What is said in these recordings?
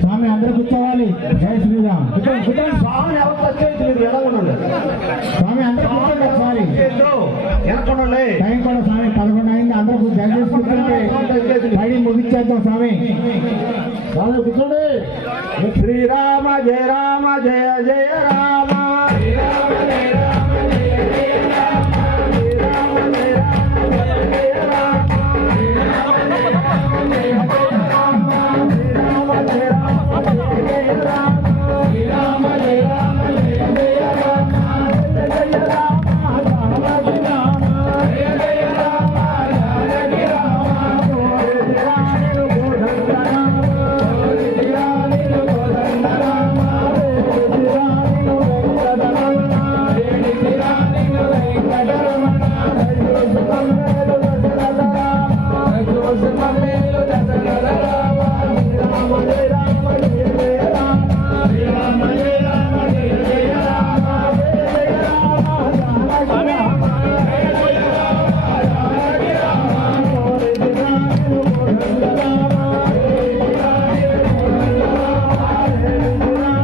స్వామి అందరూ కూర్చోవాలి. జై శ్రీరామ్. స్వామి ఎలా ఉన్నాడు? స్వామి అందరూ కూర్చోండి ఒకసారి. టైం కూడా స్వామి 11 అయింది. అందరూ దయచేసి కూర్చోండి. పడి ముగించేద్దాం స్వామి. స్వామి కూర్చోండి. శ్రీరామ జయ రామ జయ జయ రామ. శ్రీరామ జయ రామ జయ జయ రామ. శ్రీరామ జయ రామ జయ జయ రామ. శ్రీరామ జయ రామ జయ రామ. శ్రీరామ జయ రామ జయ జయ రామ. శ్రీరామ జయ రామ జయ జయ రామ. జయ జయ రామ జానకి రామ. జయ జయ రామ జానకి రామ. గోవింద రామ గోవింద రామ. గోవింద రామ గోవింద రామ. గోవింద రామ వెంకట రమణ. గోవింద రామ వెంకట రమణ. జోసు మమ్మేలు దశరథ రామ. జోసు మమ్మేలు దశరథ రామ. శ్రీరామ జయ రామ జయ జయ రామ. శ్రీరామ జయ రామ జయ జయ రామ. జయ జయ రామ జానకి రామ. జయ జయ రామ జానకి రామ. గోవింద రామ గోవింద రామ. గోవింద రామ గోవింద రామ. గోవింద రామ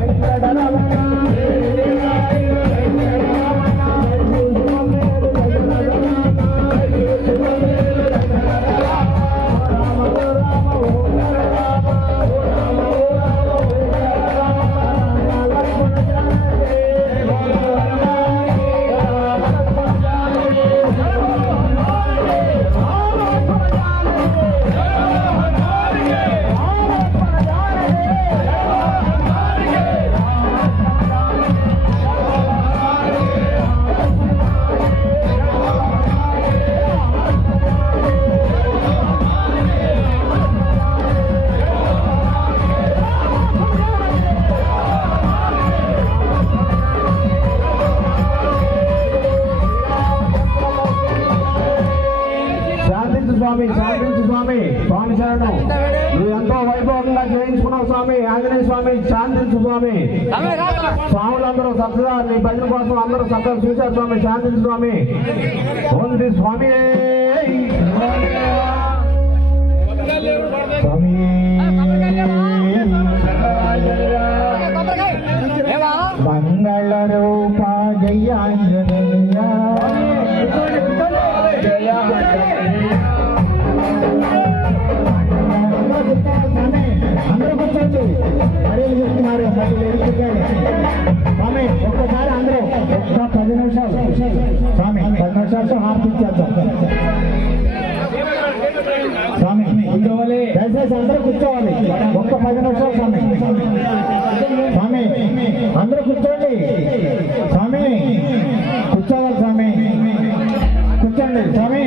వెంకట రమణ. గోవింద రామ వెంకట రమణ. జోసు మమ్మేలు దశరథ రామ. జోసు మమ్మేలు దశరథ రామ. రామ ఓ రామ ఓ హర రామ. ఓ రామ ఓ రామ ఓ హర రామ. రామ లక్ష్మణ జానకి. రామ జానకి. రామ లక్ష్మణ జానకి. రామ జానకి. రామ లక్ష్మణ జానకి. రామ జానకి. రామ లక్ష్మణ శాంతించు స్వామి, శాంతించు స్వామి. స్వామి శరణం. నువ్వు ఎంతో వైభవంగా చేయించుకున్నావు స్వామి. ఆంజనేయ స్వామి శాంతించు స్వామి. స్వాములందరూ చక్కగా నీ భజన కోసం అందరూ చక్కగా చూశారు స్వామి. శాంతించు స్వామి. ఉంది స్వామి. స్వామి మంగళ రూప జయాంజనేయ అందరూ కూర్చోండి. మరీలు చూస్తున్నారు స్వామి. ఒక్కసారి అందరూ ఒక్క 10 నిమిషాలు స్వామి 10 నిమిషాలతో హార్పించేద్దాం స్వామి. దయచేసి అందరూ కూర్చోవాలి. ఒక్క 10 నిమిషాలు స్వామి. స్వామి అందరూ కూర్చోండి స్వామి. కూర్చోవాలి స్వామి. కూర్చోండి స్వామి.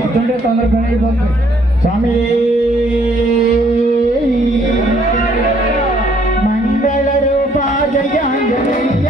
కూర్చోండి తొందరగా అయిపోతుంది స్వామి. మంగళ రూప జయాంజనేయ